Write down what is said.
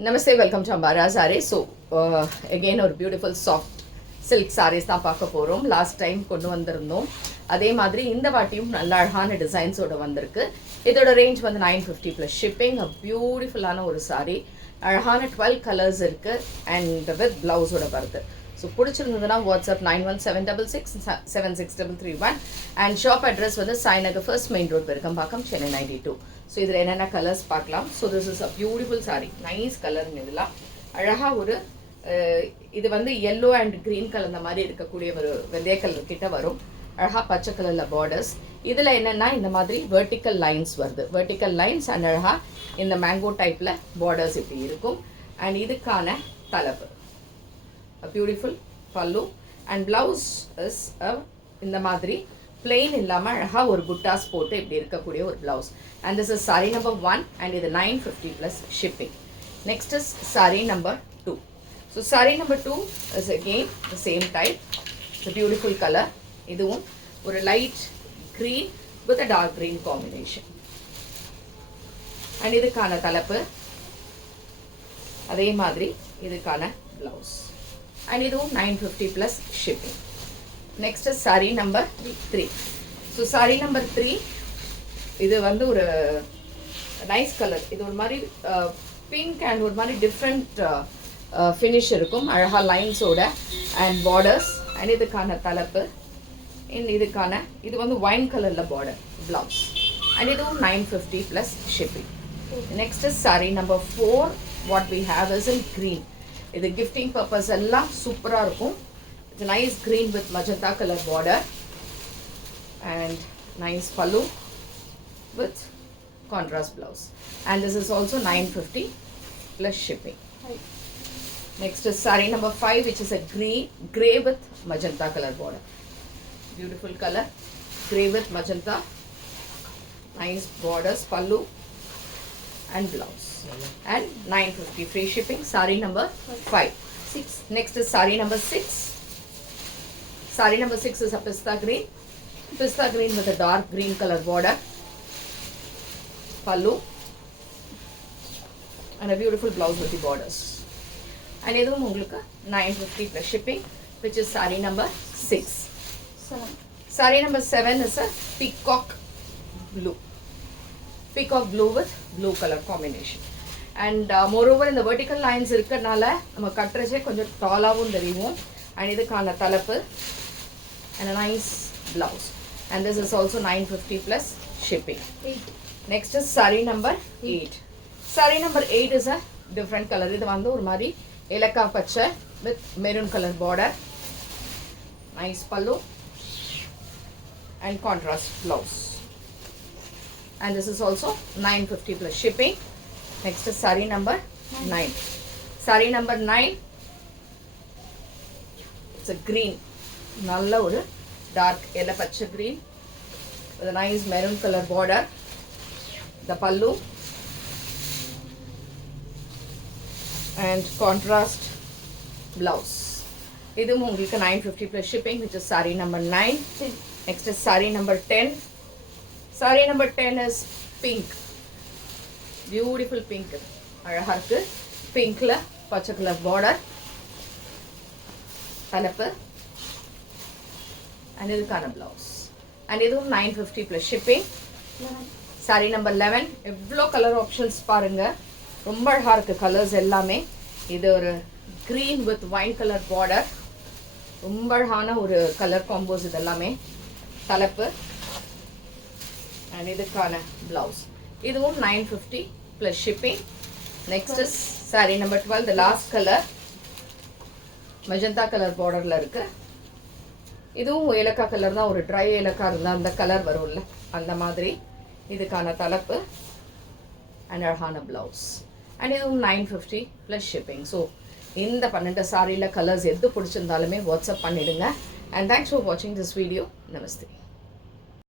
Namaste, welcome to Ambara Sarees. So, again ஒரு beautiful soft silk saris தான் பார்க்க போகிறோம். லாஸ்ட் டைம் கொண்டு வந்திருந்தோம். அதே மாதிரி இந்த வாட்டியும் நல்ல அழகான டிசைன்ஸோடு வந்திருக்கு. இதோட ரேஞ்ச் வந்து 950 ப்ளஸ் ஷிப்பிங். பியூட்டிஃபுல்லான ஒரு சாரீ, அழகான 12 கலர்ஸ் இருக்குது அண்ட் வித் ப்ளவுஸோட வருது. ஸோ பிடிச்சிருந்ததுன்னா வாட்ஸ்அப் 9176676331 அண்ட் ஷாப் அட்ரஸ் வந்து Sainagar first main road Perukkambakkam, Chennai 92. So இதில் என்னென்ன கலர்ஸ் பார்க்கலாம். So this is a beautiful saree, nice கலர்னு இதெல்லாம் அழகாக ஒரு இது வந்து எல்லோ அண்ட் க்ரீன் கலர் மாதிரி இருக்கக்கூடிய ஒரு வெந்தய கலர் கிட்ட வரும். அழகாக பச்சை கலரில் பார்டர்ஸ். இதில் என்னென்னா இந்த மாதிரி வெர்டிக்கல் லைன்ஸ் வருது, வெர்டிக்கல் லைன்ஸ் அண்ட் அழகாக இந்த மேங்கோ டைப்பில் பார்டர்ஸ் இப்படி இருக்கும். அண்ட் இதுக்கான தலைப்பு பியூட்டிஃபுல் பல்லு அண்ட் பிளவுஸ் இஸ் இந்த மாதிரி பிளெயின் இல்லாமல் அழகாக ஒரு புட்டாஸ் போட்டு இப்படி இருக்கக்கூடிய ஒரு blouse. And this is sari number 1 and இது 950 plus shipping. Next is sari number 2. So sari number 2 is again the same type. It's beautiful colour. இதுவும் ஒரு light green with a dark green combination. And இதுக்கான தலைப்பு அதே மாதிரி இதுக்கான பிளவுஸ். அண்ட் இதுவும் 950 plus shipping. Next sari number 3. So sari number 3 இது வந்து ஒரு நைஸ் கலர். இது ஒரு மாதிரி பிங்க் அண்ட் ஒரு மாதிரி டிஃப்ரெண்ட் ஃபினிஷ் இருக்கும், அழகாக லைன்ஸோட அண்ட் பார்டர்ஸ். அண்ட் இதுக்கான தலைப்பு இதுக்கான இது வந்து ஒயின் கலரில் பார்டர் ப்ளவுஸ். அண்ட் இதுவும் 950 plus shipping. Next sari number 4. What we have is in green. இது கிஃப்டிங் பர்பஸ் எல்லாம் சூப்பராக இருக்கும். It's nice green with magenta colour border and nice pallu with contrast blouse. And this is also 950 plus shipping. Next is saree number 5, which is a grey with magenta color border. Beautiful color, grey with magenta, nice borders, pallu and blouse. And 950 free shipping. Saree number 5. 6. Next is saree number 6. Saree number 6 is a pista green with a dark green color border, pallu and a beautiful blouse with the borders. And இதுவும் உங்களுக்கு 950 plus shipping, which is saree number 6. Saree number 7 is a peacock blue with blue color combination. And moreover இந்த vertical lines இருக்கறனால நம்ம கட்டறச்சே கொஞ்சம் டாலாவும் தெரியும். And இதுக்கான தலைப்பு and a nice blouse. And this is also 950 plus shipping. Next is saree number 8. Saree number 8 is a different color. இது வந்து ஒரு மாதிரி ஏலக்கா பச்சை with maroon color border, nice pallu and contrast blouse. And this is also 950 plus shipping. Next is saree number 9. Saree number 9, it's a green, நல்ல ஒரு dark yellow பச்சை green with a nice maroon color border, the pallu and contrast blouse. இதுவும் உங்களுக்கு 950 plus shipping, which is saree number 9. Next is saree number 10. Saree number 10 is pink, beautiful pink. அழகா இருக்கு. பிங்க்ல பச்சை colour border, தலைப்பு and இதுக்கான blouse. And இதுவும் 950 plus shipping. saree number 11. எவ்வளோ colour options பாருங்க, ரொம்ப அழகாக இருக்குது கலர்ஸ் எல்லாமே. இது ஒரு green with wine colour border, ரொம்ப அழகான ஒரு கலர் காம்போஸ் இதெல்லாமே. தலைப்பு அண்ட் இதுக்கான பிளவுஸ். இதுவும் 950 plus shipping. Next is sari number 12, the last colour magenta colour பார்டரில் இருக்குது. இதுவும் ஏலக்காய் கலர் தான், ஒரு ட்ரை ஏலக்காய் இருந்தால் அந்த கலர் வரும்ல அந்த மாதிரி. இதுக்கான தலைப்பு அண்ட் அழகான பிளவுஸ். அண்ட் இதுவும் 950 ப்ளஸ் ஷிப்பிங். ஸோ இந்த 12 சாரியில் கலர்ஸ் எது பிடிச்சிருந்தாலுமே வாட்ஸ்அப் பண்ணிவிடுங்க. அண்ட் தேங்க்ஸ் ஃபார் வாட்சிங் திஸ் வீடியோ. நமஸ்தே.